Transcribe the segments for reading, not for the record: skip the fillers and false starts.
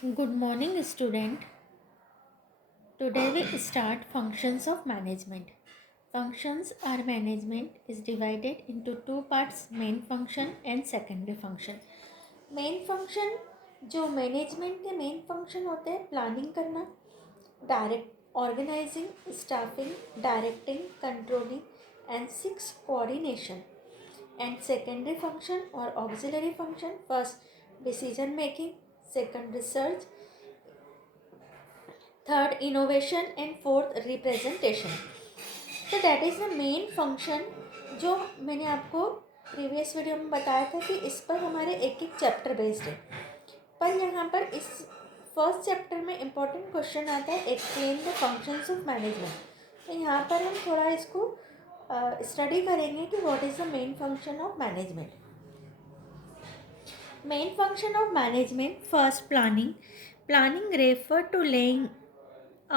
Good morning, student. Today we start functions of management. Functions or management is divided into two parts, main function and secondary function. Main function जो management के main function होते हैं planning करना, direct organising, staffing, directing, controlling and six coordination. And secondary function or auxiliary function, first decision making, second research, third innovation and fourth representation. तो that is the main function जो मैंने आपको previous video में बताया था कि इस पर हमारे एक एक चैप्टर बेस्ड है. पर यहाँ पर इस फर्स्ट चैप्टर में इम्पोर्टेंट क्वेश्चन आता है explain the functions of management. तो यहाँ पर हम थोड़ा इसको स्टडी करेंगे कि what is the main function of management. Main function of management, first planning. Planning refer to laying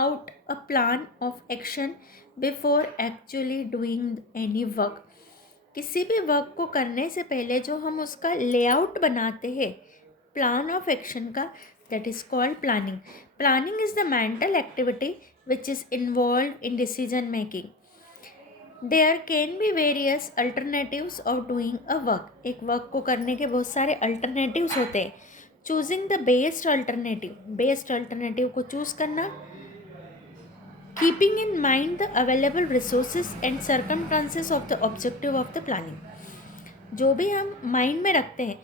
out a plan of action before actually doing any work. किसी भी वर्क को करने से पहले जो हम उसका लेआउट बनाते हैं प्लान ऑफ एक्शन का, that is called planning. Planning is the mental activity which is involve in decision making. There can be various alternatives of doing a work. एक वर्क को करने के बहुत सारे अल्टरनेटिव्स होते हैं. Choosing the best alternative, best alternative को choose करना, keeping in mind the available resources and circumstances of the objective of the planning. जो भी हम माइंड में रखते हैं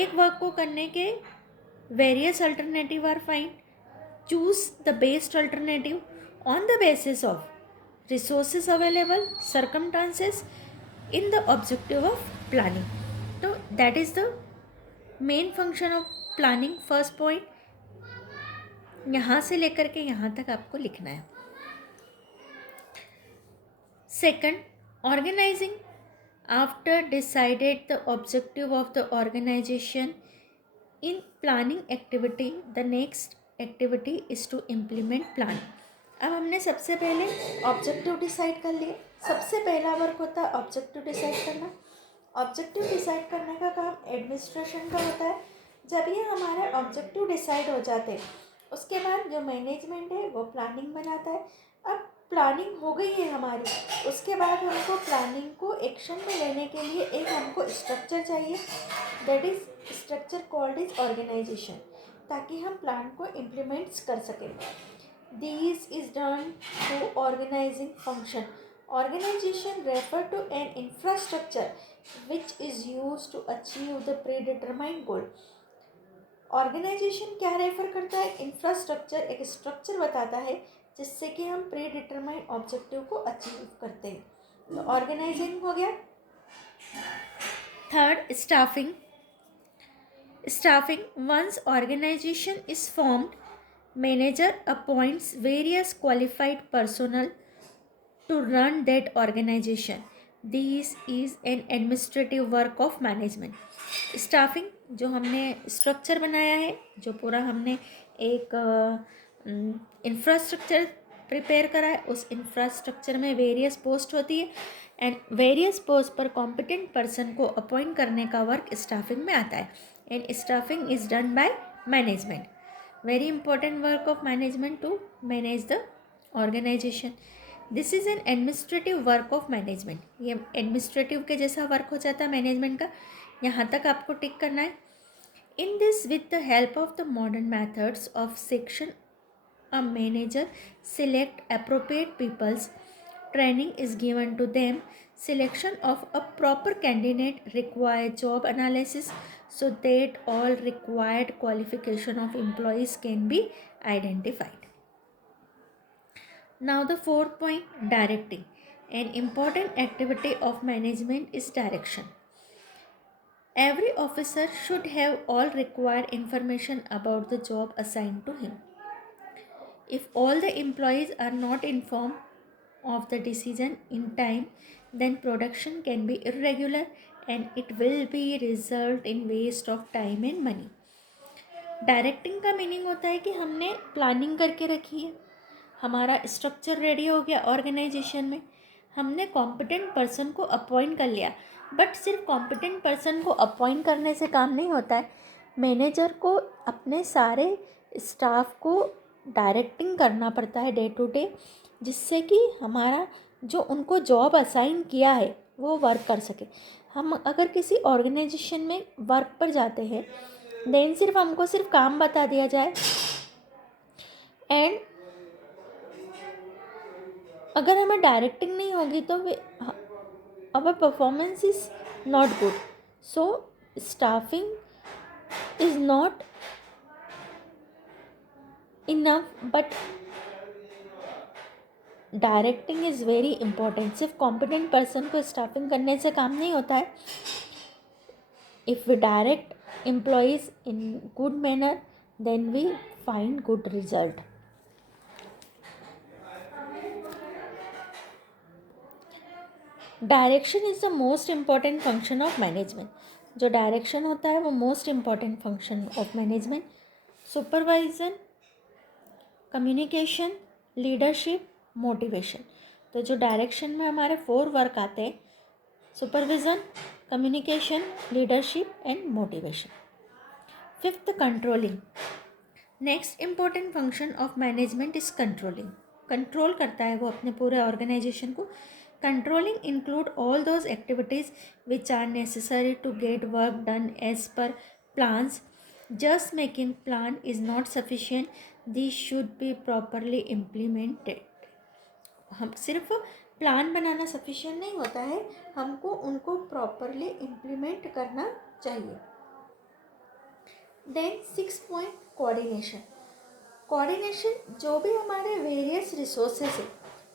एक वर्क को करने के various alternative are find, choose the best alternative on the basis of resources available, circumstances in the objective of planning. तो that is the main function of planning. First point यहाँ से लेकर के यहाँ तक आपको लिखना है. Second, organizing. After decided the objective of the organization in planning activity, the next activity is to implement plan. अब हमने सबसे पहले ऑब्जेक्टिव डिसाइड कर लिए. सबसे पहला वर्क होता है ऑब्जेक्टिव डिसाइड करना. ऑब्जेक्टिव डिसाइड करने का काम एडमिनिस्ट्रेशन का होता है. जब ये हमारे ऑब्जेक्टिव डिसाइड हो जाते हैं उसके बाद जो मैनेजमेंट है वो प्लानिंग बनाता है. अब प्लानिंग हो गई है हमारी, उसके बाद हमको प्लानिंग को एक्शन में लेने के लिए एक हमको स्ट्रक्चर चाहिए, that is structure called is organisation, ताकि हम प्लान को इम्प्लीमेंट्स कर सकें. This is done through organising function. Organisation refer to an infrastructure which is use to achieve the predetermined goal. Organisation क्या रेफर करता है? Infrastructure एक structure बताता है जिससे कि हम प्री डिटरमाइंड ऑब्जेक्टिव को अचीव करते हैं. तो ऑर्गेनाइजिंग हो गया. Third, staffing. Staffing, once organisation is formed, manager appoints various qualified personnel to run that organisation. This is an administrative work of management. Staffing जो हमने स्ट्रक्चर बनाया है, जो पूरा हमने एक इंफ्रास्ट्रक्चर प्रिपेयर करा है, उस इंफ्रास्ट्रक्चर में वेरियस पोस्ट होती है एंड वेरियस पोस्ट पर कॉम्पिटेंट पर्सन को अपॉइंट करने का वर्क स्टाफिंग में आता है. And staffing is done by management. Very important work of management to manage the organisation. This is an administrative work of management. ये एडमिनिस्ट्रेटिव के जैसा वर्क हो जाता है मैनेजमेंट का. यहाँ तक आपको टिक करना है. In this with the help of the modern methods of section, a manager select appropriate peoples, training is given to them, selection of a proper candidate require job analysis so that all required qualification of employees can be identified. Now the fourth point, directing. An important activity of management is direction. Every officer should have all required information about the job assigned to him. If all the employees are not informed of the decision in time, then production can be irregular and it will be result in waste of time and money. Directing का meaning होता है कि हमने planning करके रखी है, हमारा structure ready हो गया ऑर्गेनाइजेशन में, हमने कॉम्पिटेंट पर्सन को अपॉइंट कर लिया. बट सिर्फ कॉम्पिटेंट पर्सन को अपॉइंट करने से काम नहीं होता है. मैनेजर को अपने सारे स्टाफ को डायरेक्टिंग करना पड़ता है डे टू डे, जिससे कि हमारा जो उनको जॉब असाइन किया है वो वर्क कर सके। हम अगर किसी ऑर्गेनाइजेशन में वर्क पर जाते हैं, देन सिर्फ हमको सिर्फ काम बता दिया जाए एंड अगर हमें डायरेक्टिंग नहीं होगी तो our performance is not good. So staffing is not enough, but directing is very important. सिर्फ कॉम्पिटेंट पर्सन को स्टाफिंग करने से काम नहीं होता है। If we direct employees in good manner then we find good result. Direction is the most important function of management. जो direction होता है वो most important function of management. Supervision, communication, leadership, motivation. तो जो डायरेक्शन में हमारे 4 work आते हैं, supervision, communication, leadership and motivation. Fifth, controlling. Next important function of management is controlling. Control करता है वो अपने पूरे ऑर्गेनाइजेशन को। Controlling include all those activities which are necessary to get work done as per plans. Just making plan is not sufficient, this should be properly implemented. हम सिर्फ plan बनाना sufficient नहीं होता है, हमको उनको प्रॉपरली इम्प्लीमेंट करना चाहिए। Then 6 point, coordination. कोऑर्डिनेशन, जो भी हमारे वेरियस रिसोर्सेज है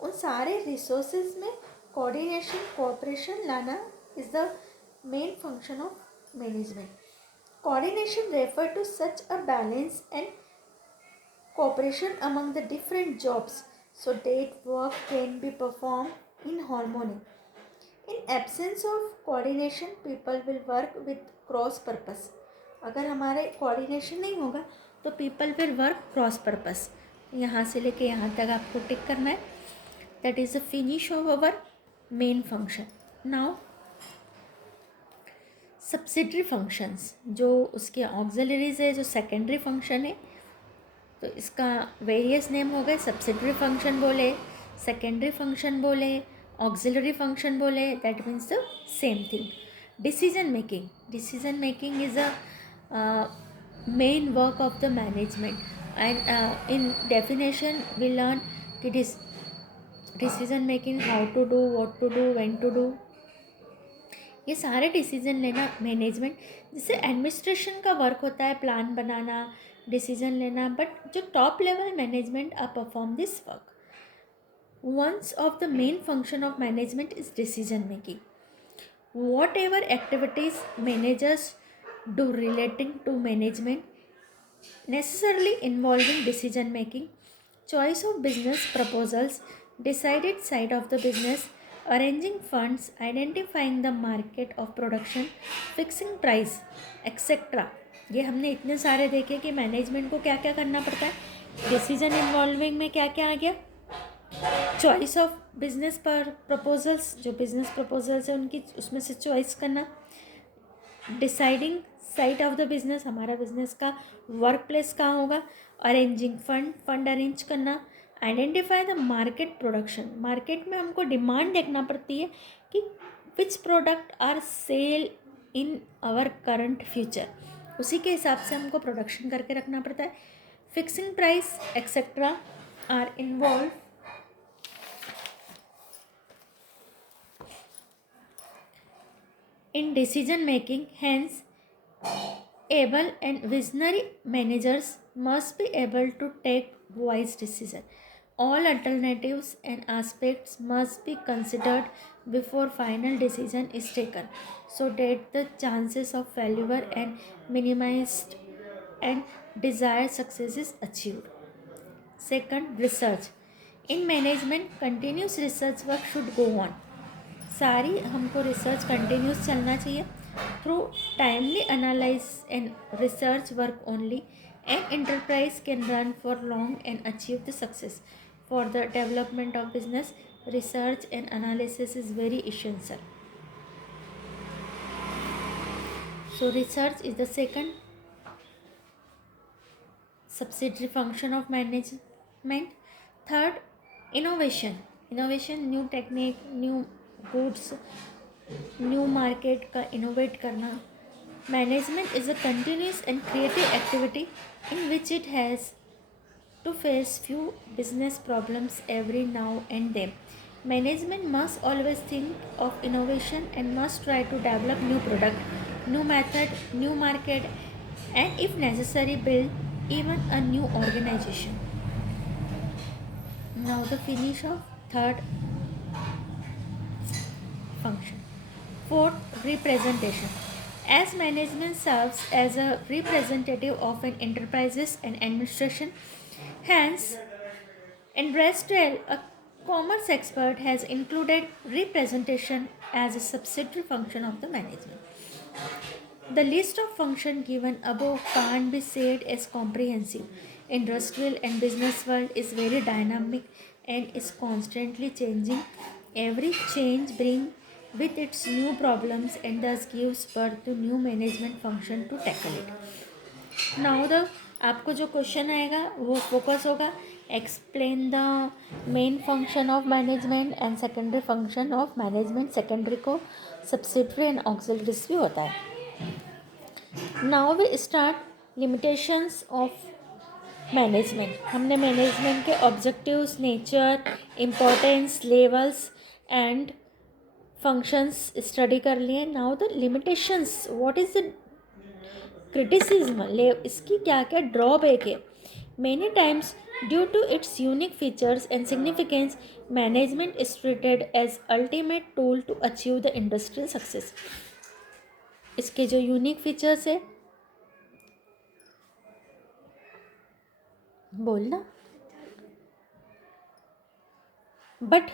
उन सारे रिसोर्सेज में कोऑर्डिनेशन, कोऑपरेशन लाना is the main function of management. Coordination refer to such a balance and cooperation among the different jobs so that work can be performed in harmony. In absence of coordination, people will work with cross purpose. अगर हमारे coordination नहीं होगा तो people will work cross purpose. यहाँ से लेके यहाँ तक आपको टिक करना है। That is the finish of our main function. Now subsidiary functions, जो उसके ऑक्सिलरीज है, जो सेकेंडरी फंक्शन है, तो इसका वेरियस नेम हो गए। सब्सिडरी फंक्शन बोले, सेकेंडरी फंक्शन बोले, ऑक्सिलरी फंक्शन बोले, that means the same thing. Decision making. Decision making is a main work of the management and in definition we learn कि decision making, how to do, what to do, when to do, ये सारे decision लेना management. जिससे administration का work होता है plan बनाना, decision लेना, बट जो top level management are perform this work. One's of the main function of management is decision making. Whatever activities managers do relating to management necessarily involving decision making, choice of business proposals, decided side of the business, arranging funds, identifying the market of production, fixing price, etc. ये हमने इतने सारे देखे कि management को क्या क्या करना पड़ता है। डिसीजन इन्वॉल्विंग में क्या क्या आ गया, चॉइस ऑफ बिजनेस पर प्रपोजल्स, जो बिजनेस प्रपोजल्स है उनकी उसमें से चॉइस करना, deciding site of the business, हमारा बिजनेस का वर्क प्लेस कहाँ होगा, अरेंजिंग फंड अरेंज करना, identify the market production, market में हमको डिमांड देखना पड़ती है कि which product are sell in our current future, उसी के हिसाब से हमको प्रोडक्शन करके रखना पड़ता है। Fixing price etcetera are involve in decision making. Hence, able and visionary managers must be able to take wise decision. All alternatives and aspects must be considered before final decision is taken, so that the chances of failure and minimized and desired success is achieved. Second, research. In management, continuous research work should go on. सारी हमको research continuous चलना चाहिए। Through timely analyse and research work only an enterprise can run for long and achieve the success. For the development of business, research and analysis is very essential. So research is the second subsidiary function of management. Third, innovation, new technique, new goods, new market का innovate करना. Management is a continuous and creative activity in which it has to face few business problems every now and then. Management must always think of innovation and must try to develop new product, new method, new market, and if necessary build even a new organization. Now the finish of third function. Fourth, representation. As management serves as a representative of an enterprises and administration, hence Industrial, a commerce expert, has included representation as a subsidiary function of the management. The list of functions given above can't be said as comprehensive. Industrial and business world is very dynamic and is constantly changing. Every change brings with its new problems and thus gives birth to new management function to tackle it. Now the आपको जो question आएगा वो focus होगा explain the main function of management and secondary function of management. Secondary को subsidiary and auxiliaries भी होता है. Now we start limitations of management. हमने मैनेजमेंट के objectives, nature, importance, levels and functions study कर लिए. Now the limitations, what is the criticism, इसकी क्या क्या ड्रॉबैक है. Many times due to its unique features and significance management is treated as ultimate tool to achieve the industrial success. इसके जो unique features है, बोलना, बट